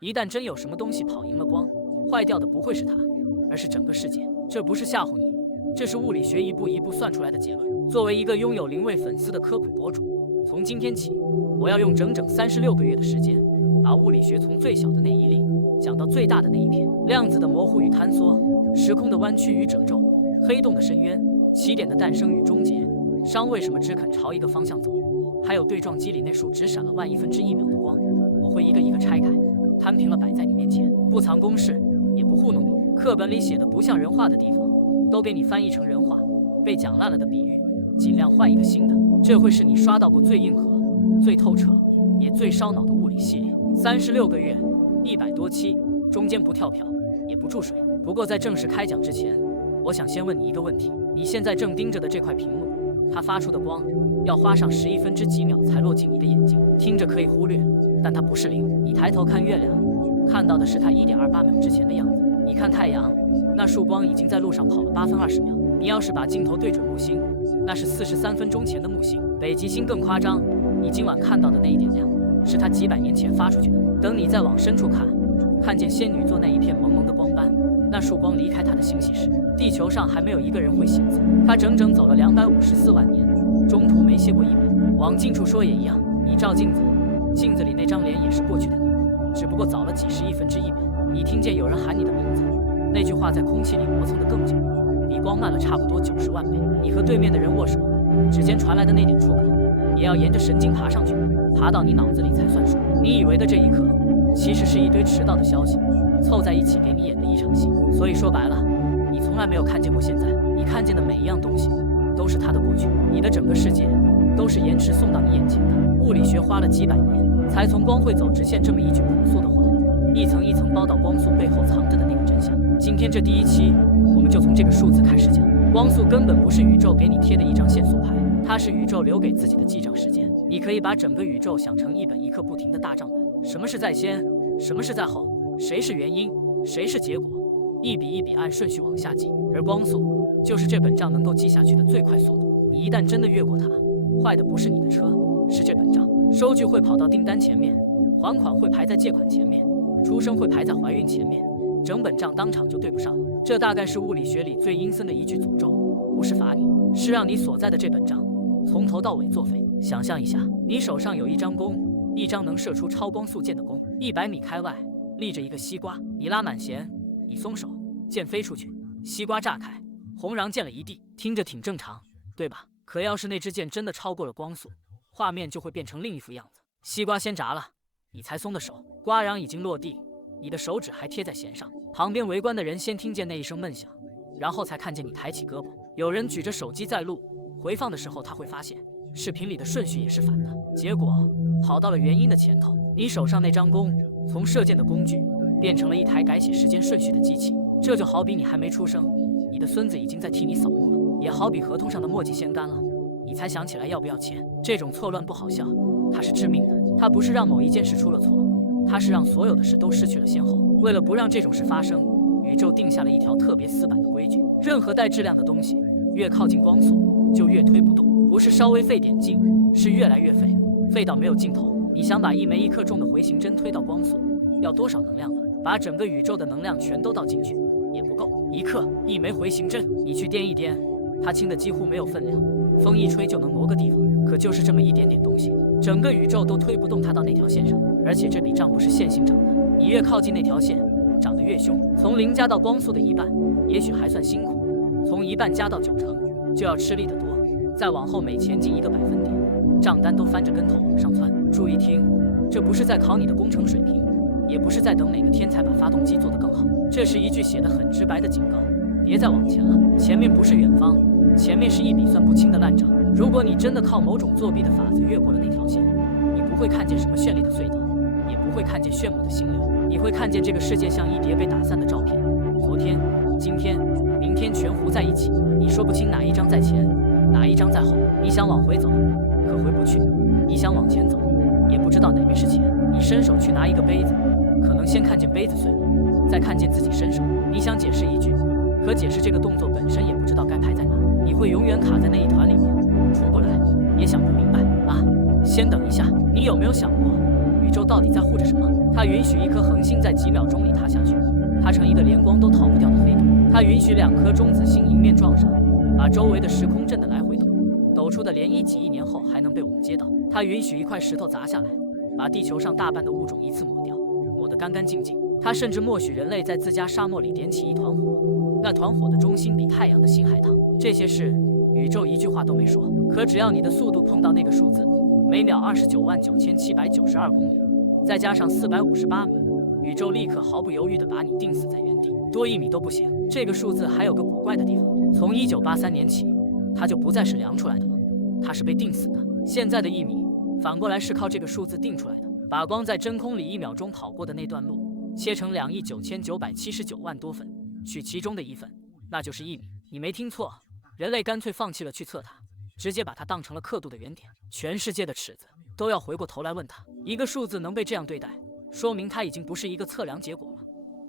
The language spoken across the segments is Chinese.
一旦真有什么东西跑赢了光，坏掉的不会是它，而是整个世界。这不是吓唬你，这是物理学一步一步算出来的结论。作为一个拥有0位粉丝的科普博主，从今天起，我要用整整36个月的时间，把物理学从最小的那一粒讲到最大的那一片。量子的模糊与坍缩，时空的弯曲与褶皱，黑洞的深渊，起点的诞生与终结，熵为什么只肯朝一个方向走，还有对撞机里那束只闪了1/1000秒的光，我会一个一个拆开，摊平了摆在你面前，不藏公式，也不糊弄你。课本里写的不像人话的地方，都给你翻译成人话；被讲烂了的比喻，尽量换一个新的。这会是你刷到过最硬核、最透彻，也最烧脑的物理系列。36个月，100多期，中间不跳票，也不注水。不过在正式开讲之前，我想先问你一个问题：你现在正盯着的这块屏幕，它发出的光要花上11分之几秒才落进你的眼睛。听着可以忽略，但它不是0。你抬头看月亮，看到的是它1.28秒之前的样子。你看太阳，那束光已经在路上跑了8分20秒。你要是把镜头对准木星，那是43分钟前的木星。北极星更夸张，你今晚看到的那一点亮，是它几百年前发出去的。等你再往深处看，看见仙女座那一片蒙蒙的光斑，那束光离开它的星系时，地球上还没有一个人会写字。它整整走了254万年，中途没歇过1秒。往近处说也一样，你照镜子，镜子里那张脸也是过去的你，只不过早了几11分之1秒。你听见有人喊你的名字，那句话在空气里磨蹭得更久，比光慢了差不多90万倍。你和对面的人握手，指尖传来的那点触感，也要沿着神经爬上去，爬到你脑子里才算数。你以为的这一刻，其实是一堆迟到的消息凑在一起给你演的一场戏。所以说白了，你从来没有看见过现在，你看见的每一样东西都是它的过去，你的整个世界都是延迟送到你眼前的。物理学花了几百年，才从光会走直线这么一句朴素的话，一层一层包到光速背后藏着的那个真相。今天这第一期，我们就从这个数字开始讲。光速根本不是宇宙给你贴的一张限速牌，它是宇宙留给自己的记账时间。你可以把整个宇宙想成一本一刻不停的大账本，什么是在先，什么是在后，谁是原因，谁是结果，一笔一笔按顺序往下记。而光速就是这本账能够记下去的最快速度。你一旦真的越过它，坏的不是你的车，是这本账。收据会跑到订单前面，还款会排在借款前面，出生会排在怀孕前面，整本账当场就对不上了。这大概是物理学里最阴森的一句诅咒，不是罚你，是让你所在的这本账从头到尾作废。想象一下，你手上有一张弓，一张能射出超光速箭的弓，100米开外立着一个西瓜，你拉满弦，你松手，箭飞出去，西瓜炸开，红瓤溅了一地，听着挺正常，对吧？可要是那支箭真的超过了光速，画面就会变成另一副样子。西瓜先炸了，你才松的手，瓜瓤已经落地，你的手指还贴在弦上。旁边围观的人先听见那一声闷响，然后才看见你抬起胳膊。有人举着手机在录，回放的时候他会发现视频里的顺序也是反的，结果跑到了原因的前头。你手上那张弓从射箭的工具变成了一台改写时间顺序的机器。这就好比你还没出生，你的孙子已经在替你扫墓了，也好比合同上的墨迹先干了，你才想起来要不要签。这种错乱不好笑，它是致命的。它不是让某一件事出了错，它是让所有的事都失去了先后。为了不让这种事发生，宇宙定下了一条特别死板的规矩：任何带质量的东西越靠近光速就越推不动，不是稍微费点劲，是越来越费，费到没有尽头。你想把一枚1克重的回形针推到光速，要多少能量呢？把整个宇宙的能量全都倒进去也不够。1克1枚回形针，你去掂一掂，它轻的几乎没有分量，风一吹就能挪个地方。可就是这么一点点东西，整个宇宙都推不动它到那条线上。而且这笔账不是线性涨的，你越靠近那条线，涨得越凶。从0加到光速的1半，也许还算辛苦；从1半加到90%，就要吃力得多。再往后每前进1个百分点，账单都翻着跟头往上窜。注意听，这不是在考你的工程水平，也不是在等哪个天才把发动机做得更好，这是一句写得很直白的警告：别再往前了，前面不是远方，前面是一笔算不清的烂账。如果你真的靠某种作弊的法子越过了那条线，你不会看见什么绚丽的隧道，也不会看见炫目的星流，你会看见这个世界像一叠被打散的照片，昨天、今天、明天全糊在一起，你说不清哪一张在前，哪一张在后。你想往回走，可回不去；你想往前走，也不知道哪边是前。你伸手去拿一个杯子，可能先看见杯子碎了，再看见自己伸手。你想解释一句，可解释这个动作本身也不知道该排在哪，你会永远卡在那一团里面，出不来，也想不明白啊。先等一下，你有没有想过，宇宙到底在护着什么？它允许一颗恒星在几秒钟里塌下去，塌成一个连光都逃不掉的黑洞。它允许2颗中子星迎面撞上，把周围的时空震得来回抖，抖出的涟漪几亿年后还能被我们接到。它允许一块石头砸下来，把地球上大半的物种一次抹掉，抹得干干净净。它甚至默许人类在自家沙漠里点起一团火，那团火的中心比太阳的心还烫。这些事，宇宙一句话都没说。可只要你的速度碰到那个数字，每秒299792公里，再加上458米，宇宙立刻毫不犹豫地把你定死在原地，多1米都不行。这个数字还有个古怪的地方，从1983年起，它就不再是量出来的了，它是被定死的。现在的1米，反过来是靠这个数字定出来的。把光在真空里1秒钟跑过的那段路，切成2亿9979万多份，取其中的1份，那就是1米。你没听错，人类干脆放弃了去测它，直接把它当成了刻度的原点。全世界的尺子都要回过头来问它，一个数字能被这样对待，说明它已经不是一个测量结果了，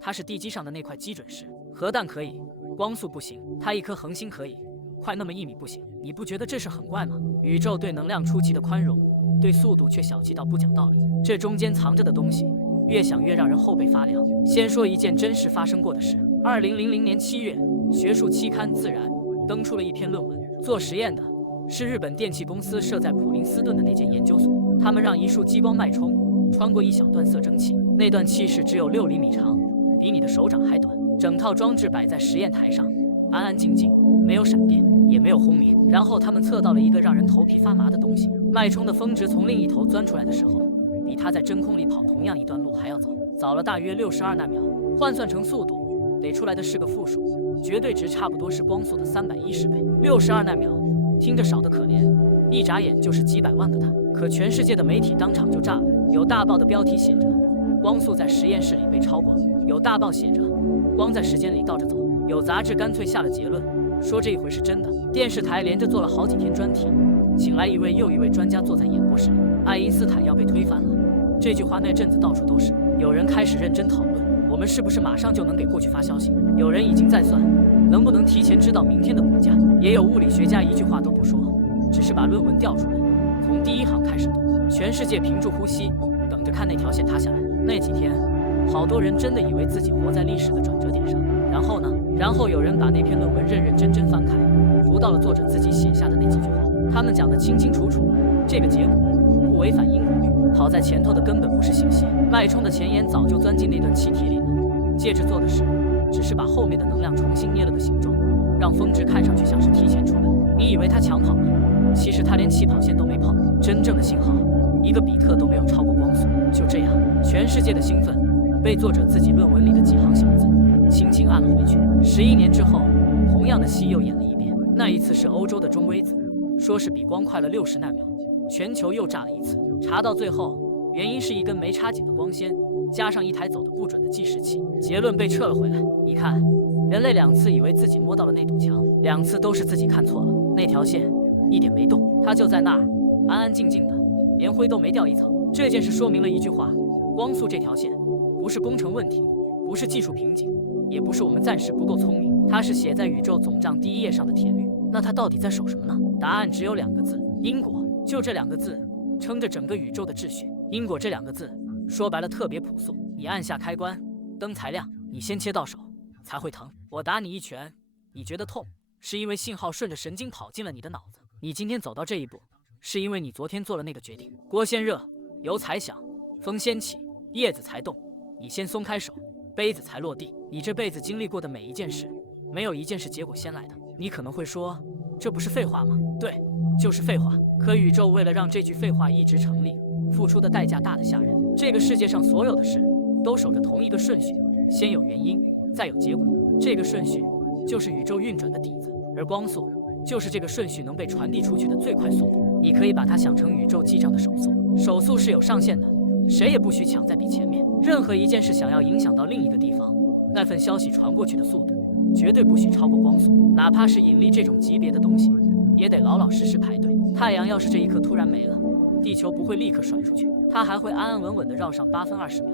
它是地基上的那块基准石。核弹可以，光速不行，它一颗恒星可以，快那么1米不行。你不觉得这事很怪吗？宇宙对能量出奇的宽容，对速度却小气到不讲道理。这中间藏着的东西，越想越让人后背发凉。先说一件真实发生过的事：2000年7月，学术期刊《自然》登出了一篇论文。做实验的是日本电气公司设在普林斯顿的那间研究所，他们让一束激光脉冲穿过一小段色蒸气，那段气势只有6厘米长，比你的手掌还短。整套装置摆在实验台上，安安静静，没有闪电，也没有轰鸣。然后他们测到了一个让人头皮发麻的东西：脉冲的峰值从另一头钻出来的时候，比它在真空里跑同样一段路还要早了大约62纳秒，换算成速度，得出来的是个负数，绝对值差不多是光速的310倍。62纳秒听着少得可怜，一眨眼就是几百万个它。可全世界的媒体当场就炸了，有大报的标题写着光速在实验室里被超过，有大报写着光在时间里倒着走，有杂志干脆下了结论，说这一回是真的。电视台连着做了好几天专题，请来一位又一位专家坐在演播室里。爱因斯坦要被推翻了，这句话那阵子到处都是。有人开始认真讨论，我们是不是马上就能给过去发消息？有人已经在算，能不能提前知道明天的股价？也有物理学家一句话都不说，只是把论文调出来，从第一行开始读。全世界屏住呼吸，等着看那条线塌下来。那几天，好多人真的以为自己活在历史的转折点上。然后呢？然后有人把那篇论文认认真真翻开，读到了作者自己写下的那几句话。他们讲得清清楚楚，这个结果不违反因果律。跑在前头的根本不是信息，脉冲的前沿早就钻进那段气体里了。介质做的事，只是把后面的能量重新捏了个形状，让峰值看上去像是提前出来。你以为它抢跑了，其实它连起跑线都没碰。真正的信号，1个比特都没有超过光速。就这样，全世界的兴奋被作者自己论文里的几行小字轻轻按了回去。11年之后，同样的戏又演了一遍。那一次是欧洲的中微子，说是比光快了60纳秒，全球又炸了一次。查到最后，原因是一根没插紧的光纤，加上一台走得不准的计时器，结论被撤了回来。你看，人类2次以为自己摸到了那堵墙，2次都是自己看错了。那条线一点没动，它就在那儿，安安静静的，连灰都没掉一层。这件事说明了一句话：光速这条线不是工程问题，不是技术瓶颈，也不是我们暂时不够聪明，它是写在宇宙总账第1页上的铁律。那它到底在守什么呢？答案只有2个字：因果。就这2个字撑着整个宇宙的秩序。因果这2个字说白了特别朴素，你按下开关，灯才亮，你先切到手才会疼。我打你一拳，你觉得痛，是因为信号顺着神经跑进了你的脑子。你今天走到这一步，是因为你昨天做了那个决定。锅先热，油才响，风先起，叶子才动，你先松开手，杯子才落地。你这辈子经历过的每一件事，没有一件是结果先来的。你可能会说，这不是废话吗？对，就是废话。可宇宙为了让这句废话一直成立，付出的代价大得吓人。这个世界上所有的事都守着同一个顺序，先有原因，再有结果。这个顺序就是宇宙运转的底子，而光速就是这个顺序能被传递出去的最快速度。你可以把它想成宇宙记账的手速，手速是有上限的，谁也不许抢在比前面。任何一件事想要影响到另一个地方，那份消息传过去的速度绝对不许超过光速，哪怕是引力这种级别的东西，也得老老实实排队。太阳要是这一刻突然没了，地球不会立刻甩出去，它还会安安稳稳地绕上8分20秒，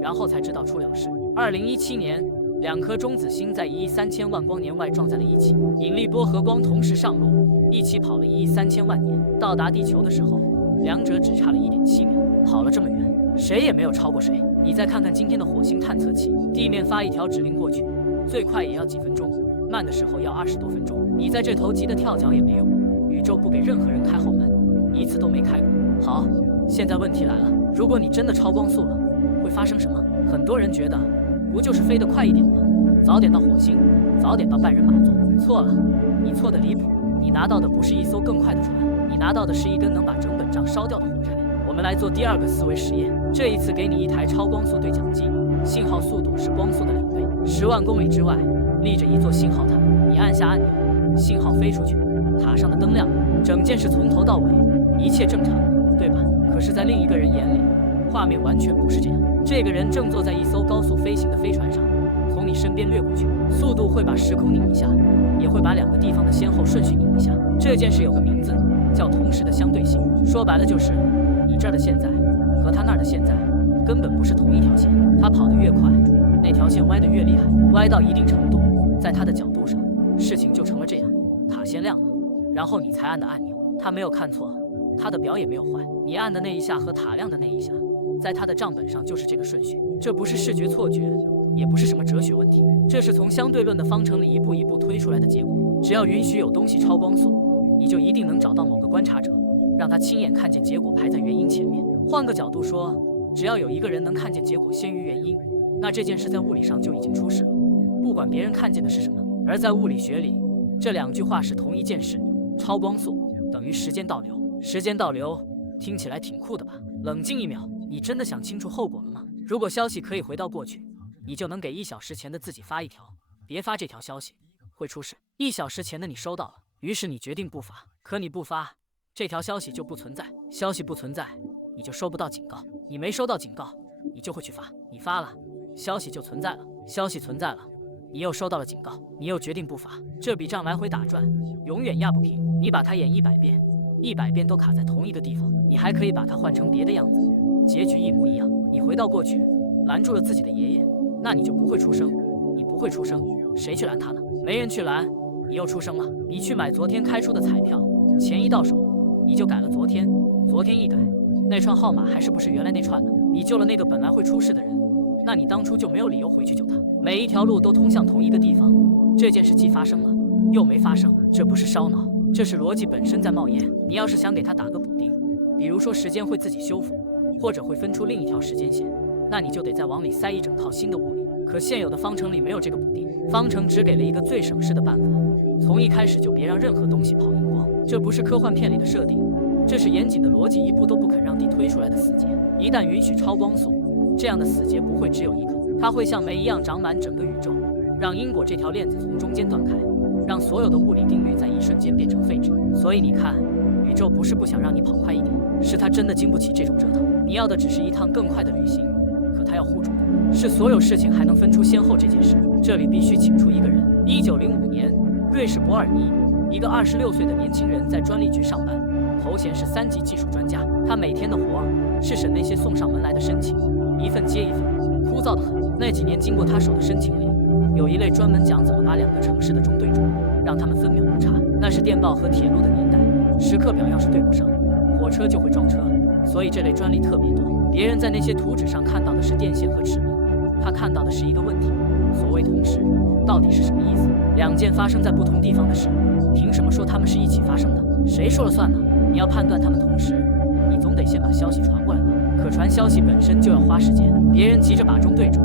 然后才知道出了事。2017年，2颗中子星在1亿3000万光年外撞在了一起，引力波和光同时上路，一起跑了1亿3000万年。到达地球的时候，2者只差了1.7秒。跑了这么远，谁也没有超过谁。你再看看今天的火星探测器，地面发一条指令过去，最快也要几分钟，慢的时候要20多分钟。你在这头急得跳脚也没用，宇宙不给任何人开后门，一次都没开过。好，现在问题来了，如果你真的超光速了，会发生什么？很多人觉得，不就是飞得快一点吗？早点到火星，早点到半人马座。错了，你错的离谱。你拿到的不是一艘更快的船，你拿到的是一根能把整本账烧掉的火柴。我们来做第二个思维实验，这一次给你一台超光速对讲机，信号速度是光速的2倍，10万公里之外立着一座信号塔，你按下按钮，信号飞出去，塔上的灯亮，整件事从头到尾一切正常，对吧？可是，在另一个人眼里，画面完全不是这样。这个人正坐在一艘高速飞行的飞船上，从你身边掠过去，速度会把时空拧一下，也会把2个地方的先后顺序拧一下。这件事有个名字，叫同时的相对性。说白了就是，你这儿的现在和他那儿的现在根本不是同一条线。他跑得越快，那条线歪得越厉害，歪到一定程度，在他的角度上，事情就成了这样：塔先亮了，然后你才按的按钮。他没有看错，他的表也没有坏，你按的那一下和塔亮的那一下，在他的账本上就是这个顺序。这不是视觉错觉，也不是什么哲学问题，这是从相对论的方程里一步一步推出来的结果。只要允许有东西超光速，你就一定能找到某个观察者，让他亲眼看见结果排在原因前面。换个角度说，只要有一个人能看见结果先于原因，那这件事在物理上就已经出事了，不管别人看见的是什么。而在物理学里，这2句话是同一件事，超光速等于时间倒流。时间倒流听起来挺酷的吧？冷静1秒，你真的想清楚后果了吗？如果消息可以回到过去，你就能给1小时前的自己发一条，别发这条消息，会出事。1小时前的你收到了，于是你决定不发。可你不发，这条消息就不存在。消息不存在，你就收不到警告。你没收到警告，你就会去发。你发了，消息就存在了。消息存在了，你又收到了警告，你又决定不发。这笔账来回打转，永远压不平。你把它演100遍，100遍都卡在同一个地方。你还可以把它换成别的样子，结局一模一样。你回到过去，拦住了自己的爷爷，那你就不会出生。你不会出生，谁去拦他呢？没人去拦，你又出生了。你去买昨天开出的彩票，钱一到手，你就改了昨天。昨天一改，那串号码还是不是原来那串呢？你救了那个本来会出事的人，那你当初就没有理由回去救他。每一条路都通向同一个地方，这件事既发生了，又没发生，这不是烧脑，这是逻辑本身在冒烟。你要是想给它打个补丁，比如说时间会自己修复，或者会分出另一条时间线，那你就得再往里塞一整套新的物理。可现有的方程里没有这个补丁，方程只给了一个最省事的办法，从一开始就别让任何东西跑荧光。这不是科幻片里的设定，这是严谨的逻辑一步都不肯让地推出来的死结。一旦允许超光速，这样的死结不会只有一个，它会像煤一样长满整个宇宙，让因果这条链子从中间断开，让所有的物理定律在一瞬间变成废纸。所以你看，宇宙不是不想让你跑快一点，是它真的经不起这种折腾。你要的只是一趟更快的旅行，可它要护住的是所有事情还能分出先后这件事。这里必须请出一个人。1905年，瑞士伯尔尼，一个26岁的年轻人在专利局上班，头衔是3级技术专家。他每天的活儿是审那些送上门来的申请，一份接一份，枯燥得很。那几年经过他手的申请里，有一类专门讲怎么把2个城市的中对准，让他们分秒不差。那是电报和铁路的年代，时刻表要是对不上，火车就会撞车，所以这类专利特别多。别人在那些图纸上看到的是电线和齿轮，他看到的是一个问题：所谓同时到底是什么意思？2件发生在不同地方的事，凭什么说他们是一起发生的？谁说了算呢？你要判断他们同时，你总得先把消息传过来吧。可传消息本身就要花时间，别人急着把钟对准，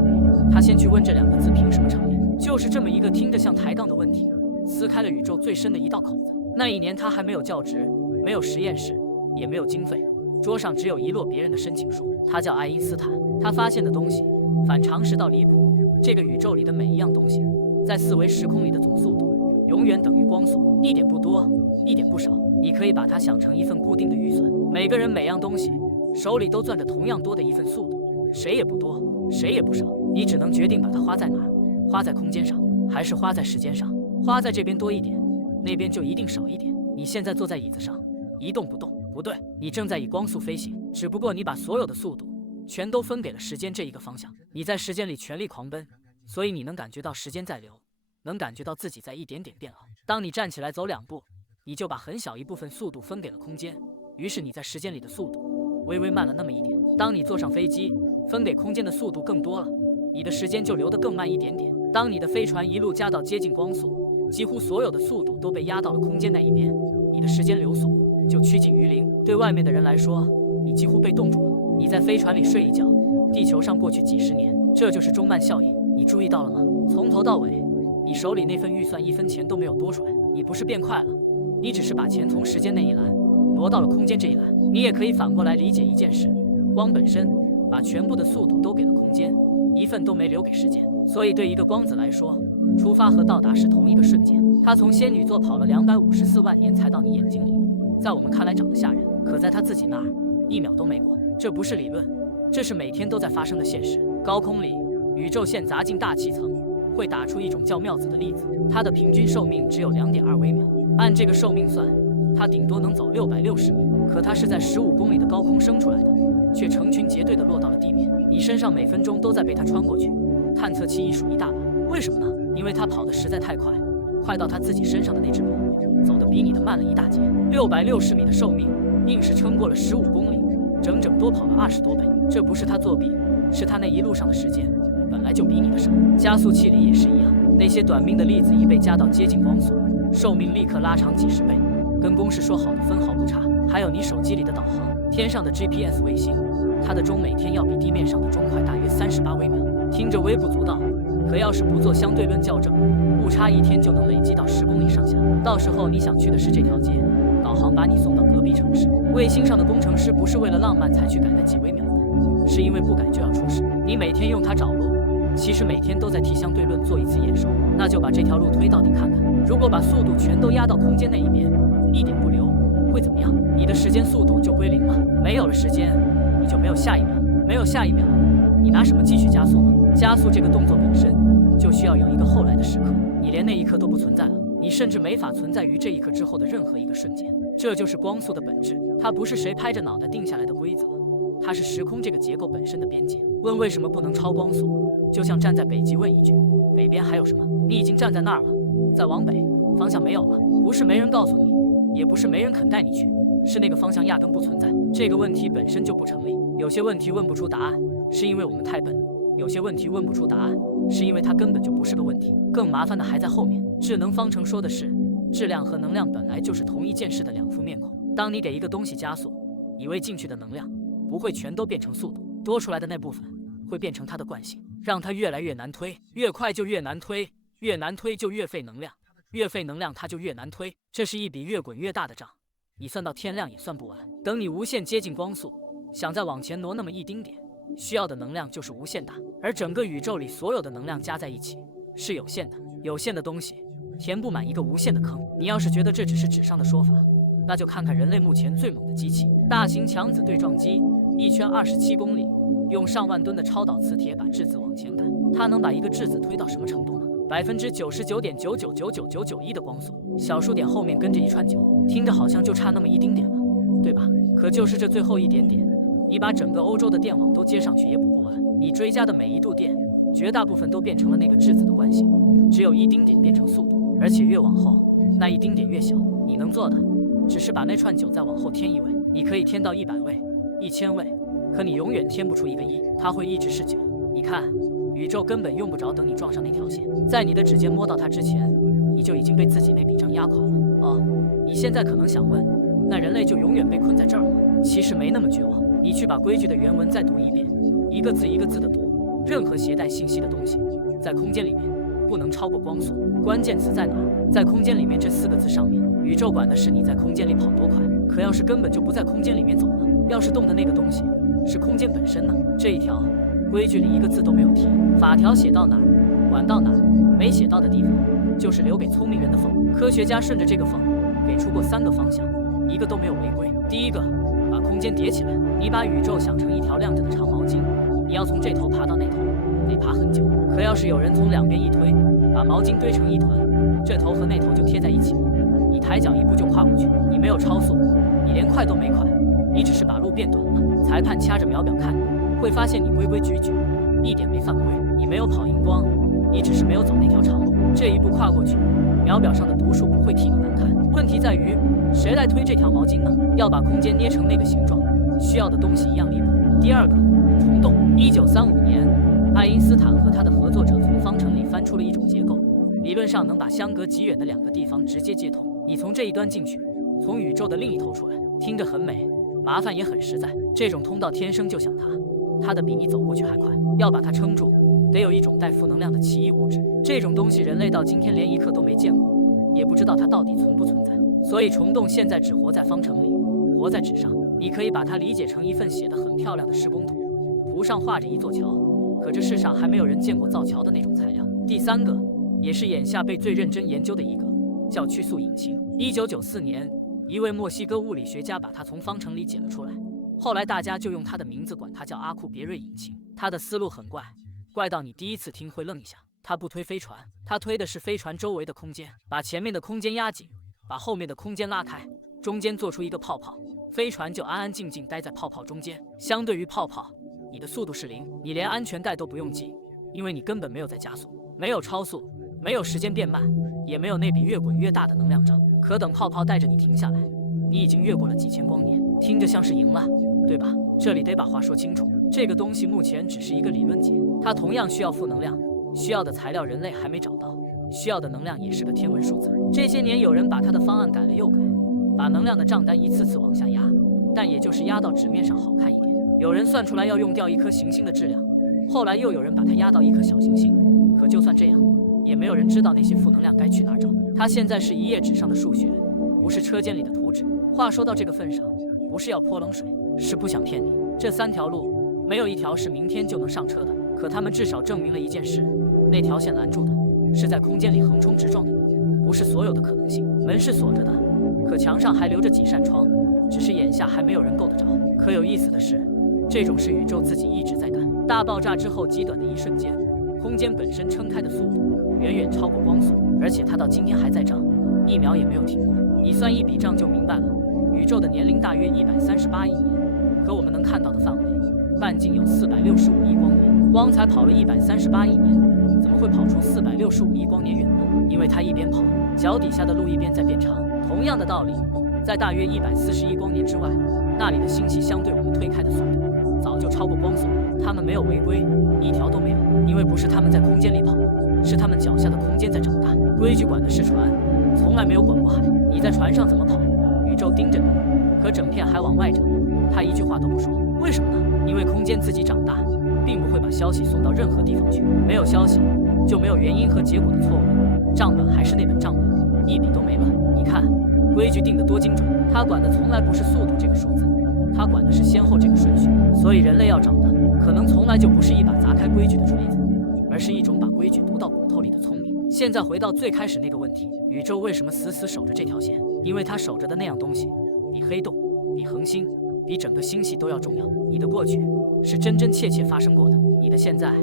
他先去问这2个字凭什么成立。就是这么一个听着像抬杠的问题，撕开了宇宙最深的一道口子。那一年他还没有教职，没有实验室，也没有经费，桌上只有一摞别人的申请书。他叫爱因斯坦，他发现的东西反常识到离谱。这个宇宙里的每一样东西，在4维时空里的总速度永远等于光速，一点不多，一点不少。你可以把它想成一份固定的预算，每个人每样东西手里都攥着同样多的一份速度，谁也不多，谁也不少。你只能决定把它花在哪儿，花在空间上，还是花在时间上。花在这边多一点，那边就一定少一点。你现在坐在椅子上一动不动，不对，你正在以光速飞行，只不过你把所有的速度全都分给了时间这一个方向。你在时间里全力狂奔，所以你能感觉到时间在流，能感觉到自己在一点点变老。当你站起来走2步，你就把很小一部分速度分给了空间，于是你在时间里的速度微微慢了那么一点。当你坐上飞机，分给空间的速度更多了，你的时间就流得更慢一点点。当你的飞船一路加到接近光速，几乎所有的速度都被压到了空间那一边，你的时间流速就趋近于零。对外面的人来说，你几乎被冻住了。你在飞船里睡一觉，地球上过去几十年，这就是钟曼效应。你注意到了吗？从头到尾，你手里那份预算1分钱都没有多出来。你不是变快了，你只是把钱从时间那一栏挪到了空间这一栏。你也可以反过来理解一件事：光本身把全部的速度都给了空间，一份都没留给时间。所以对一个光子来说，出发和到达是同一个瞬间。它从仙女座跑了254万年才到你眼睛里，在我们看来长得吓人，可在他自己那儿1秒都没过。这不是理论，这是每天都在发生的现实。高空里，宇宙线砸进大气层，会打出一种叫妙子的粒子，它的平均寿命只有2.2微秒。按这个寿命算，它顶多能走660米，可它是在15公里的高空生出来的，却成群结队地落到了地面。你身上每分钟都在被它穿过去，探测器一数一大把。为什么呢？因为它跑得实在太快，快到它自己身上的那只狗走得比你的慢了一大截。660米的寿命，硬是撑过了15公里，整整多跑了20多倍。这不是他作弊，是他那一路上的时间本来就比你的少。加速器里也是一样，那些短命的粒子一被加到接近光速，寿命立刻拉长几十倍，跟公式说好的分毫不差。还有你手机里的导航，天上的 GPS 卫星，它的钟每天要比地面上的钟快大约38微秒，听着微不足道，可要是不做相对论校正，误差一天就能累积到10公里上下。到时候你想去的是这条街，导航把你送到隔壁城市。卫星上的工程师不是为了浪漫才去改那几微秒的，是因为不改就要出事。你每天用它找路，其实每天都在替相对论做一次验收。那就把这条路推到底看看，如果把速度全都压到空间那一边，一点不留，会怎么样？你的时间速度就归零了。没有了时间，你就没有下一秒，没有下一秒，你拿什么继续加速呢？加速这个动作本身就需要有一个后来的时刻，你连那一刻都不存在了，你甚至没法存在于这一刻之后的任何一个瞬间。这就是光速的本质，它不是谁拍着脑袋定下来的规则，它是时空这个结构本身的边界。问为什么不能超光速，就像站在北极问一句北边还有什么？你已经站在那儿了，再往北，方向没有了。不是没人告诉你，也不是没人肯带你去，是那个方向压根不存在。这个问题本身就不成立。有些问题问不出答案，是因为我们太笨；有些问题问不出答案，是因为它根本就不是个问题。更麻烦的还在后面。智能方程说的是，质量和能量本来就是同一件事的两副面孔。当你给一个东西加速，你喂进去的能量不会全都变成速度，多出来的那部分会变成它的惯性，让它越来越难推，越快就越难推，越难推就越费能量，越费能量它就越难推。这是一笔越滚越大的账，你算到天亮也算不完。等你无限接近光速，想再往前挪那么一丁点，需要的能量就是无限大。而整个宇宙里所有的能量加在一起是有限的，有限的东西填不满一个无限的坑。你要是觉得这只是纸上的说法，那就看看人类目前最猛的机器——大型强子对撞机，一圈27公里，用上万吨的超导磁铁把质子往前赶。它能把一个质子推到什么程度呢？99.9999991%的光速，小数点后面跟着一串9，听着好像就差那么一丁点了，对吧？可就是这最后一点点，你把整个欧洲的电网都接上去也补不完。你追加的每一度电，绝大部分都变成了那个质子的惯性，只有一丁点变成速度，而且越往后，那一丁点越小。你能做的，只是把那串9再往后添1位。你可以添到100位、1000位，可你永远添不出一个1，它会一直是9。你看，宇宙根本用不着等你撞上那条线，在你的指尖摸到它之前，你就已经被自己那笔账压垮了。哦，你现在可能想问，那人类就永远被困在这儿吗？其实没那么绝望。你去把规矩的原文再读一遍，一个字一个字的读。任何携带信息的东西，在空间里面不能超过光速。关键词在哪儿？在空间里面这4个字上面。宇宙管的是你在空间里跑多快，可要是根本就不在空间里面走呢？要是动的那个东西是空间本身呢？这一条规矩里一个字都没有提，法条写到哪儿，管到哪儿，没写到的地方就是留给聪明人的缝。科学家顺着这个缝给出过3个方向，一个都没有违规。第一个，把空间叠起来，你把宇宙想成一条晾着的长毛巾，你要从这头爬到那头，得爬很久。可要是有人从两边一推，把毛巾堆成一团，这头和那头就贴在一起了，你抬脚一步就跨过去。你没有超速，你连快都没快，你只是把路变短了。裁判掐着秒表看你，会发现你规规矩矩，一点没犯规。你没有跑赢光，你只是没有走那条长路。这一步跨过去，秒表上的读数不会替你难堪。问题在于，谁来推这条毛巾呢？要把空间捏成那个形状，需要的东西一样离谱。第二个，虫洞。1935年，爱因斯坦和他的合作者从方程里翻出了一种结构，理论上能把相隔极远的两个地方直接接通。你从这一端进去，从宇宙的另一头出来，听着很美，麻烦也很实在。这种通道天生就像它的比你走过去还快。要把它撑住，得有一种带负能量的奇异物质。这种东西人类到今天连一克都没见过，也不知道它到底存不存在。所以虫洞现在只活在方程里，活在纸上。你可以把它理解成一份写得很漂亮的施工图，图上画着一座桥，可这世上还没有人见过造桥的那种材料。第三个，也是眼下被最认真研究的一个，叫曲速引擎。1994年，一位墨西哥物理学家把它从方程里解了出来，后来大家就用他的名字管它叫阿库别瑞引擎。他的思路很怪，怪到你第一次听会愣一下。他不推飞船，他推的是飞船周围的空间，把前面的空间压紧，把后面的空间拉开，中间做出一个泡泡，飞船就安安静静待在泡泡中间。相对于泡泡，你的速度是0，你连安全带都不用系，因为你根本没有在加速，没有超速，没有时间变慢，也没有那笔越滚越大的能量账。可等泡泡带着你停下来，你已经越过了几千光年，听着像是赢了，对吧？这里得把话说清楚，这个东西目前只是一个理论解，它同样需要负能量，需要的材料人类还没找到，需要的能量也是个天文数字。这些年有人把他的方案改了又改，把能量的账单一次次往下压，但也就是压到纸面上好看一点。有人算出来要用掉一颗行星的质量，后来又有人把它压到一颗小行星。可就算这样，也没有人知道那些负能量该去哪儿找。它现在是一页纸上的数学，不是车间里的图纸。话说到这个份上，不是要泼冷水，是不想骗你。这3条路没有一条是明天就能上车的，可他们至少证明了一件事，那条线拦住的是在空间里横冲直撞的你，不是所有的可能性。门是锁着的，可墙上还留着几扇窗，只是眼下还没有人够得着。可有意思的是，这种是宇宙自己一直在干。大爆炸之后极短的一瞬间，空间本身撑开的速度远远超过光速，而且它到今天还在涨，1秒也没有停过。你算一笔账就明白了，宇宙的年龄大约138亿年，可我们能看到的范围半径有465亿光年，光才跑了138亿年，怎么会跑出465亿光年远呢？因为它一边跑，脚底下的路一边在变长。同样的道理，在大约140亿光年之外，那里的星系相对我们推开的速度早就超过光速了。他们没有违规，一条都没有，因为不是他们在空间里跑，是他们脚下的空间在长大。规矩管的是船，从来没有管过海。你在船上怎么跑，宇宙盯着你，可整片海往外长，他一句话都不说。为什么呢？因为空间自己长大，并不会把消息送到任何地方去。没有消息，就没有原因和结果的错误，账本还是那本账本，一笔都没乱。你看，规矩定得多精准，他管的从来不是速度这个数字，他管的是先后这个顺序。所以人类要找的，可能从来就不是一把砸开规矩的锤子，而是一种把规矩读到骨头里的聪明。现在回到最开始那个问题，宇宙为什么死死守着这条线？因为它守着的那样东西，比黑洞，比恒星，比整个星系都要重要。你的过去是真真切切发生过的，你的现在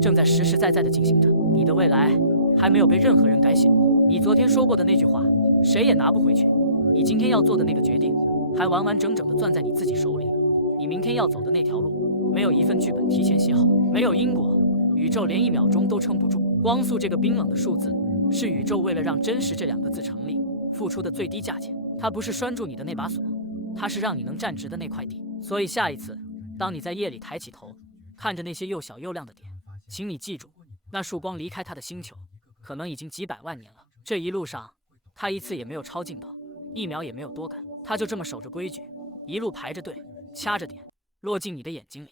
正在实实在在的进行着，你的未来还没有被任何人改写过。你昨天说过的那句话，谁也拿不回去。你今天要做的那个决定，还完完整整的攥在你自己手里。你明天要走的那条路，没有一份剧本提前写好，没有因果，宇宙连1秒钟都撑不住。光速这个冰冷的数字，是宇宙为了让真实这2个字成立付出的最低价钱。它不是拴住你的那把锁，它是让你能站直的那块地。所以下一次，当你在夜里抬起头，看着那些又小又亮的点，请你记住，那束光离开它的星球，可能已经几百万年了。这一路上，它一次也没有超近道，1秒也没有多赶，它就这么守着规矩，一路排着队，掐着点，落进你的眼睛里。